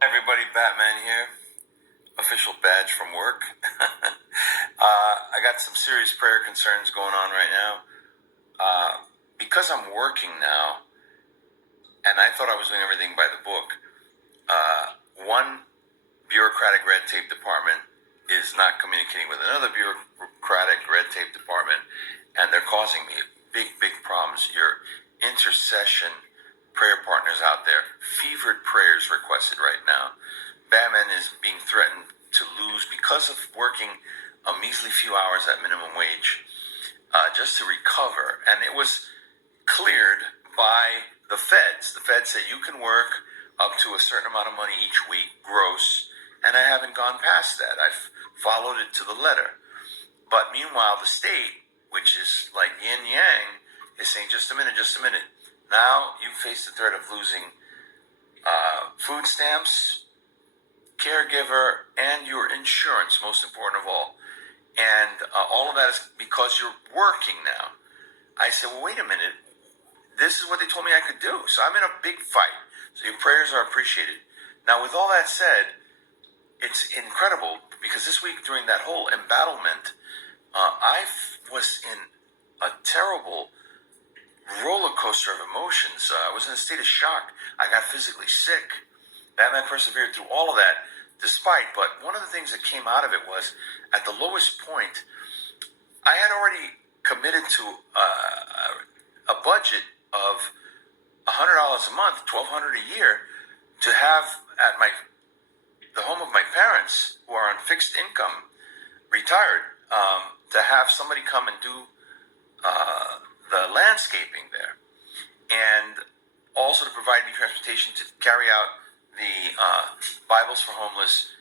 Everybody, Batman here. Official badge from work. I got some serious prayer concerns going on right now. Because I'm working now, and I thought I was doing everything by the book, one bureaucratic red tape department is not communicating with another bureaucratic red tape department, and they're causing me big problems. Your intercession prayer partners out there, fevered prayers requested right now. Batman is being threatened to lose because of working a measly few hours at minimum wage just to recover. And it was cleared by the feds. The feds say you can work up to a certain amount of money each week, gross, and I haven't gone past that. I've followed it to the letter. But meanwhile, the state, which is like yin yang, is saying, just a minute. Now you face the threat of losing food stamps, caregiver, and your insurance, most important of all. And all of that is because you're working now. I said, well, wait a minute. This is what they told me I could do. So I'm in a big fight. So your prayers are appreciated. Now, with all that said, it's incredible because this week during that whole embattlement, I was in a terrible roller coaster of emotions. I was in a state of shock. I got physically sick. Batman persevered through all of that despite. But one of the things that came out of it was at the lowest point, I had already committed to a budget of $100 a month, $1,200 a year, to have at the home of my parents who are on fixed income, retired, to have somebody come and do the landscaping there, and also to provide me transportation to carry out the Bibles for Homeless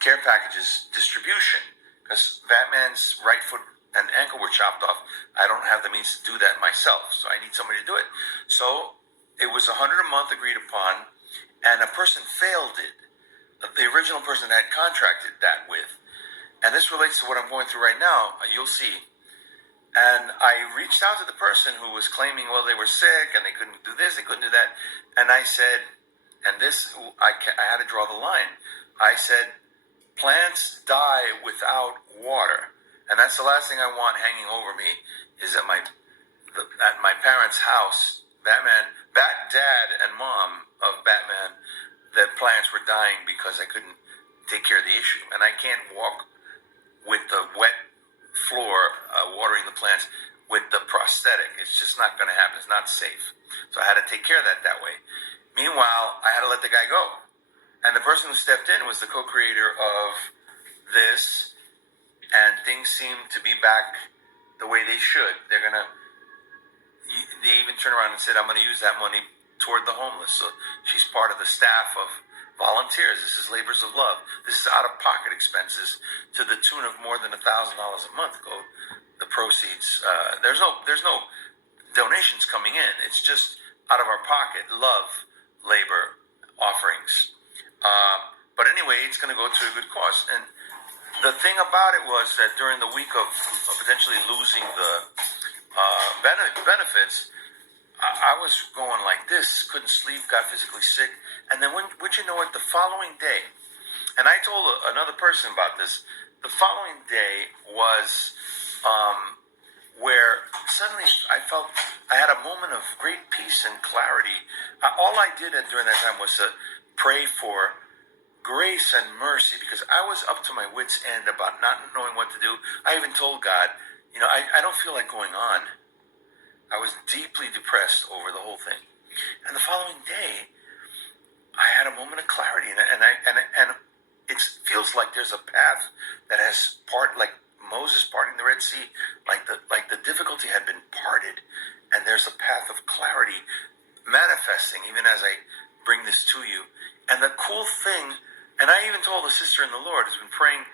care packages distribution, because Batman's right foot and ankle were chopped off. I don't have the means to do that myself, so I need somebody to do it. So it was $100 a month agreed upon, and a person failed it. The original person I had contracted that with. And this relates to what I'm going through right now. You'll see. And I reached out to the person who was claiming, well, they were sick and they couldn't do this, they couldn't do that. And I said, and this, I had to draw the line. I said, plants die without water. And that's the last thing I want hanging over me, is at my parents' house, Batman, Dad and Mom of Batman, that plants were dying because I couldn't take care of the issue. And I can't walk with the wet floor watering the plants with the prosthetic. It's just not going to happen. It's not safe. So I had to take care of that way. Meanwhile, I had to let the guy go. And the person who stepped in was the co-creator of this, and things seem to be back the way they should. They even turned around and said, I'm going to use that money toward the homeless. So she's part of the staff of volunteers. This is labors of love. This is out-of-pocket expenses to the tune of more than $1,000 a month. The proceeds. There's no donations coming in. It's just out of our pocket. Love, labor, offerings. But anyway, it's going to go to a good cause. And the thing about it was that during the week of potentially losing the benefits, I was going like this, couldn't sleep, got physically sick. And then would you know it, the following day, and I told another person about this, the following day was where suddenly I felt I had a moment of great peace and clarity. All I did during that time was to pray for grace and mercy, because I was up to my wits' end about not knowing what to do. I even told God, I don't feel like going on. I was deeply depressed over the whole thing. And the following day, I had a moment of clarity, and it feels like there's a path that has like Moses parting the Red Sea, like the difficulty had been parted, and there's a path of clarity manifesting even as I bring this to you. And the cool thing, and I even told a sister in the Lord who's been praying,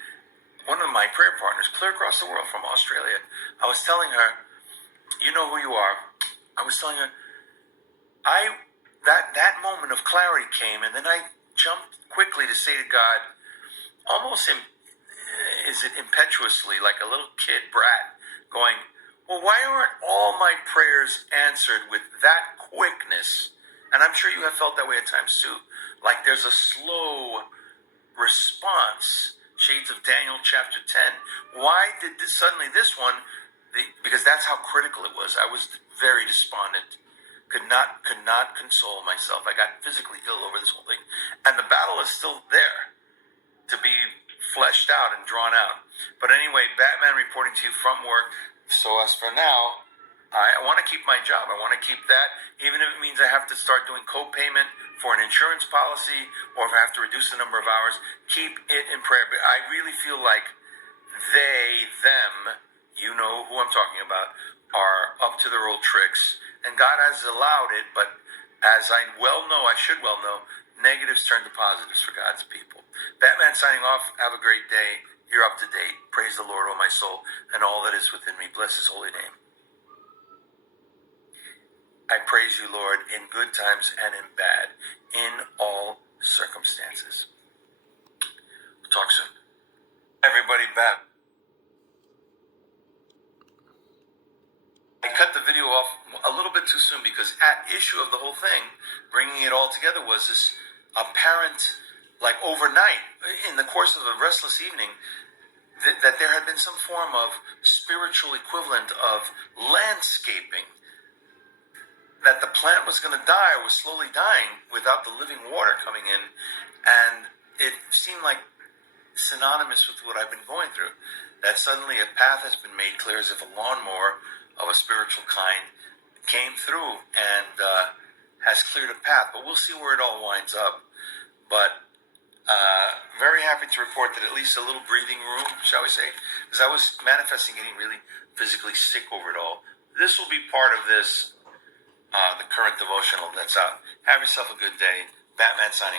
one of my prayer partners, clear across the world from Australia, I was telling her, you know who you are. I was telling her, that moment of clarity came, and then I jumped quickly to say to God, almost impetuously, like a little kid brat, going, well, why aren't all my prayers answered with that quickness? And I'm sure you have felt that way at times too. like there's a slow response. Shades of Daniel chapter 10. Why did suddenly this one? Because that's how critical it was. I was very despondent. Could not console myself. I got physically ill over this whole thing. And the battle is still there to be fleshed out and drawn out. But anyway, Batman reporting to you from work. So as for now, I want to keep my job. I want to keep that, even if it means I have to start doing co-payment for an insurance policy, or if I have to reduce the number of hours. Keep it in prayer. But I really feel like they, them, you know who I'm talking about, are up to their old tricks. And God has allowed it, but as I should well know, negatives turn to positives for God's people. Batman signing off. Have a great day. You're up to date. Praise the Lord, O my soul, and all that is within me. Bless his holy name. I praise you, Lord, in good times and in bad, in all circumstances. We'll talk soon. Everybody back. I cut the video off a little bit too soon because at issue of the whole thing, bringing it all together, was this apparent, like overnight, in the course of a restless evening, that there had been some form of spiritual equivalent of landscaping, that the plant was going to die or was slowly dying without the living water coming in. And it seemed like synonymous with what I've been going through, that suddenly a path has been made clear, as if a lawnmower of a spiritual kind came through and has cleared a path. But we'll see where it all winds up. But very happy to report that at least a little breathing room, shall we say, because I was manifesting getting really physically sick over it all. This will be part of this, the current devotional that's out. Have yourself a good day. Batman signing off.